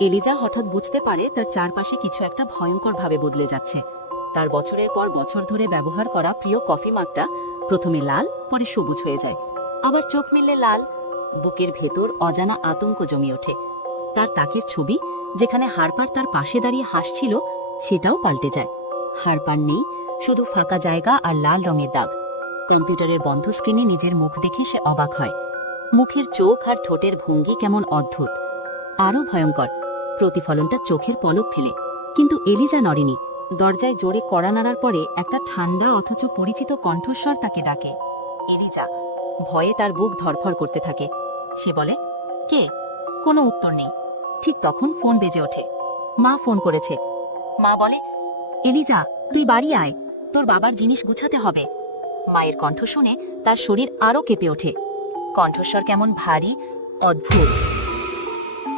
Eliza হঠাৎ বুঝতে পারে তার চারপাশে কিছু একটা ভয়ঙ্কর ভাবে বদলে যাচ্ছে। তার বছরের পর বছর ধরে ব্যবহার করা প্রিয় কফি মাগটা প্রথমে লাল, পরে সবুজ হয়ে যায়, আবার চোখ মিললে লাল। বুকের ভেতর অজানা আতঙ্ক জমে ওঠে। তার তাকের ছবি, যেখানে হারপার তার পাশে দাঁড়িয়ে হাসছিল, সেটাও পাল্টে যায়। হারপার নেই, শুধু ফাঁকা জায়গা আর লাল রঙের দাগ। কম্পিউটারের বন্ধ স্ক্রিনে নিজের মুখ দেখে সে অবাক হয়। মুখের চোখ আর ঠোঁটের ভঙ্গি কেমন অদ্ভুত। আরও ভয়ঙ্কর, প্রতিফলনটা চোখের পলক ফেলে। কিন্তু এলিজা নড়েনি। দরজায় জোরে কড়া নাড়ার পরে একটা ঠান্ডা অথচ পরিচিত কণ্ঠস্বর তাকে ডাকে, এলিজা। ভয়ে তার বুক ধড়ফড় করতে থাকে। সে বলে, কে? কোনো উত্তর নেই। ঠিক তখন ফোন বেজে ওঠে। মা ফোন করেছে। মা বলে, এলিজা, তুই বাড়ি আয়, তোর বাবার জিনিস গুছাতে হবে। মায়ের কণ্ঠ শুনে তার শরীর আরও কেঁপে ওঠে। কণ্ঠস্বর কেমন ভারী, অদ্ভুত।